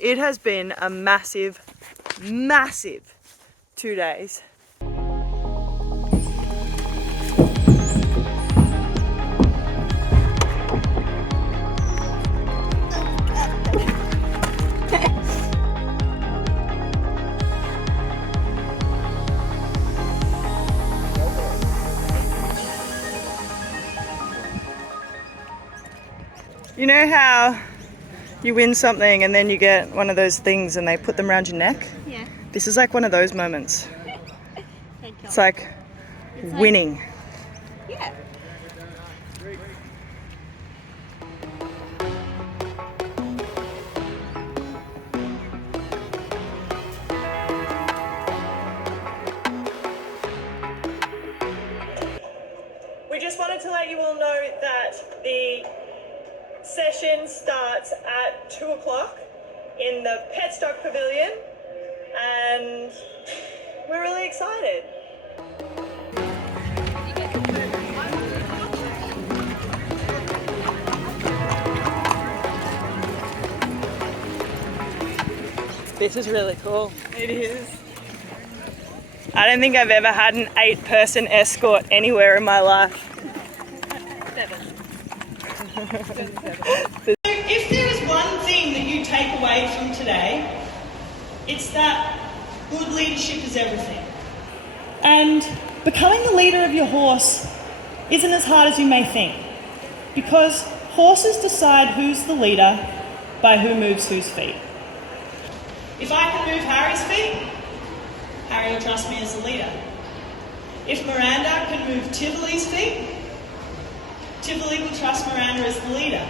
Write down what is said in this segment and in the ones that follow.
It has been a massive, massive 2 days. You know how you win something and then you get one of those things and they put them around your neck? Yeah. This is like one of those moments. It's like winning. Yeah. We just wanted to let you all know that the session starts at 2 o'clock in the Pet Stock Pavilion, and we're really excited. This is really cool. It is. I don't think I've ever had an 8-person escort anywhere in my life. 7. If there is one thing that you take away from today, it's that good leadership is everything. And becoming the leader of your horse isn't as hard as you may think, because horses decide who's the leader by who moves whose feet. If I can move Harry's feet, Harry will trust me as the leader. If Miranda can move Tivoli's feet, Tivoli will trust Miranda as the leader.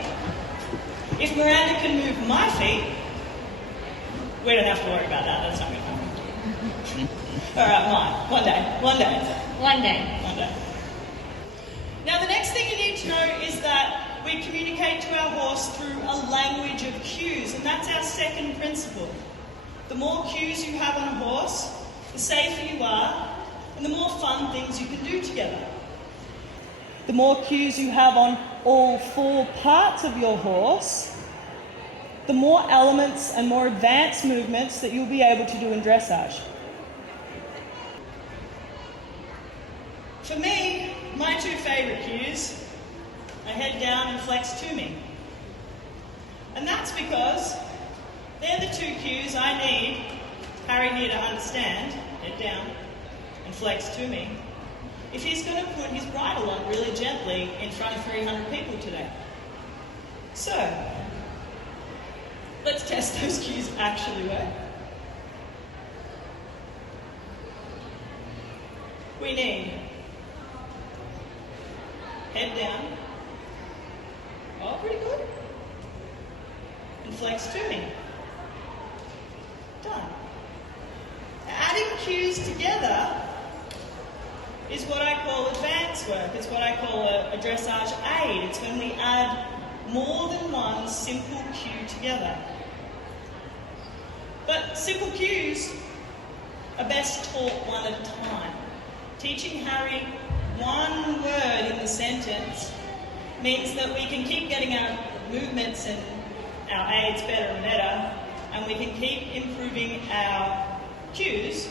If Miranda can move my feet, we don't have to worry about that, that's not going to happen. All right, mine. One day. One day. One day. Now, the next thing you need to know is that we communicate to our horse through a language of cues, and that's our second principle. The more cues you have on a horse, the safer you are, and the more fun things you can do together. The more cues you have on all 4 parts of your horse, the more elements and more advanced movements that you'll be able to do in dressage. For me, my 2 favourite cues are head down and flex to me. And that's because they're the 2 cues I need Harry here to understand, head down and flex to me, if he's going to put his bridle on really gently in front of 300 people today. So, let's test those cues actually work. We need head down, oh pretty good, and flex to me. Done. Adding cues together is what I call advanced work. It's what I call a dressage aid. It's when we add more than one simple cue together. But simple cues are best taught one at a time. Teaching Harry one word in the sentence means that we can keep getting our movements and our aids better and better, and we can keep improving our cues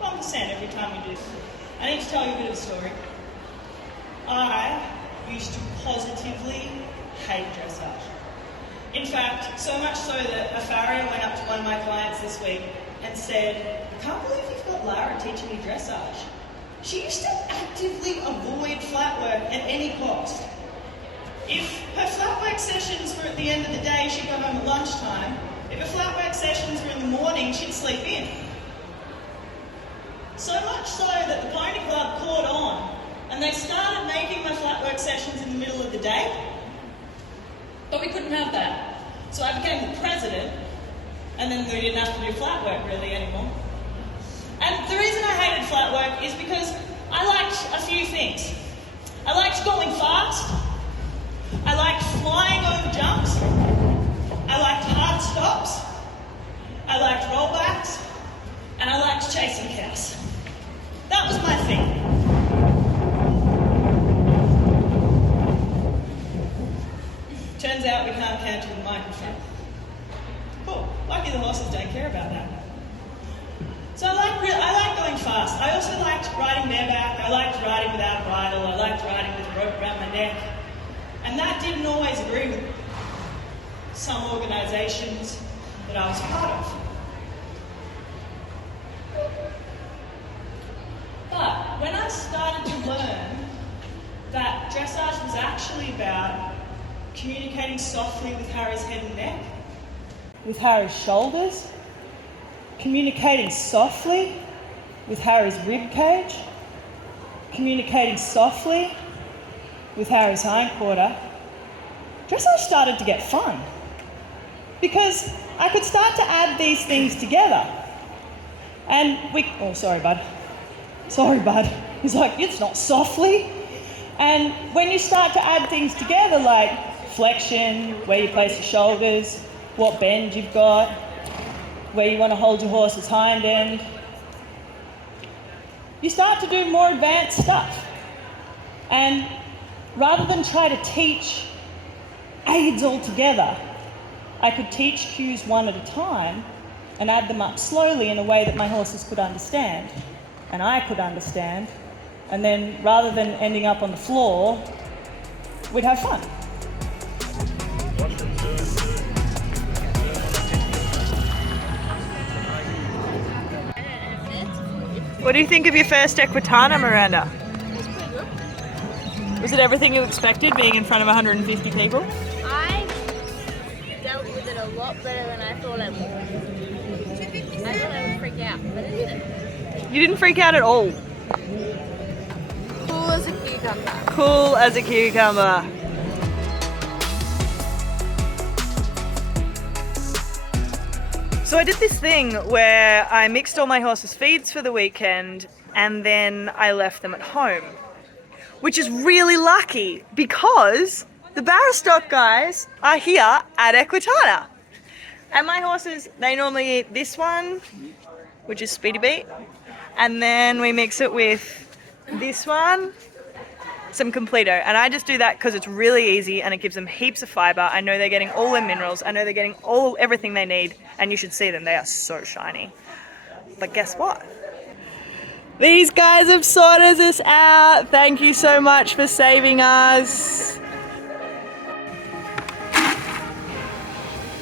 1% every time we do. I need to tell you a bit of a story. I used to positively hate dressage. In fact, so much so that a farrier went up to one of my clients this week and said, "I can't believe you've got Lara teaching me dressage. She used to actively avoid flat work at any cost. If her flat work sessions were at the end of the day, she'd go home at lunchtime. If her flat work sessions were in the morning, she'd sleep in." So much so that the Pony Club caught on and they started making my flat work sessions in the middle of the day. But we couldn't have that. So I became the president, and then we didn't have to do flat work really anymore. And the reason I hated flat work is because I liked a few things. I liked going fast. I liked flying over jumps. I liked hard stops. I liked rollbacks. And I liked chasing cows. That was my thing. Turns out we can't canter the microphone. Cool. Lucky the horses don't care about that. So I like going fast. I also liked riding bareback. I liked riding without bridle. I liked riding with a rope around my neck. And that didn't always agree with some organisations that I was part of. But when I started to learn that dressage was actually about communicating softly with Harry's head and neck, with Harry's shoulders, communicating softly with Harry's rib cage, communicating softly with Harry's hindquarter, dressage started to get fun. Because I could start to add these things together. And oh, sorry, bud. Sorry, bud. He's like, it's not softly. And when you start to add things together, like flexion, where you place your shoulders, what bend you've got, where you want to hold your horse's hind end, you start to do more advanced stuff. And rather than try to teach aids altogether, I could teach cues one at a time and add them up slowly in a way that my horses could understand and I could understand. And then rather than ending up on the floor, we'd have fun. What do you think of your first Equitana, Miranda? It's pretty good. Was it everything you expected, being in front of 150 people? I dealt with it a lot better than I thought I would. I thought I would freak out, but I didn't. You didn't freak out at all. Cool as a cucumber. Cool as a cucumber. So I did this thing where I mixed all my horses' feeds for the weekend and then I left them at home, which is really lucky because the Barrastock guys are here at Equitana. And my horses, they normally eat this one, which is Speedy Beat, and then we mix it with this one, some Completo, and I just do that because it's really easy and it gives them heaps of fibre. I know they're getting all their minerals, I know they're getting everything they need, and you should see them, they are so shiny. But guess what? These guys have sorted us out. Thank you so much for saving us.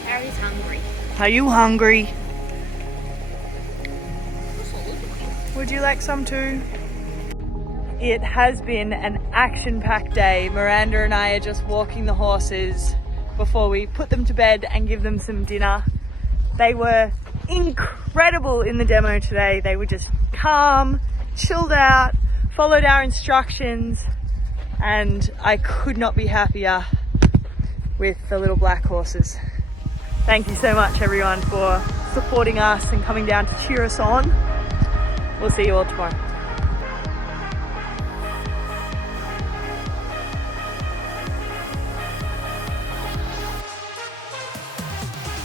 Harry's hungry. Are you hungry? Would you like some too? It has been an action-packed day. Miranda and I are just walking the horses before we put them to bed and give them some dinner. They were incredible in the demo today. They were just calm, chilled out, followed our instructions, and I could not be happier with the little black horses. Thank you so much everyone for supporting us and coming down to cheer us on. We'll see you all tomorrow.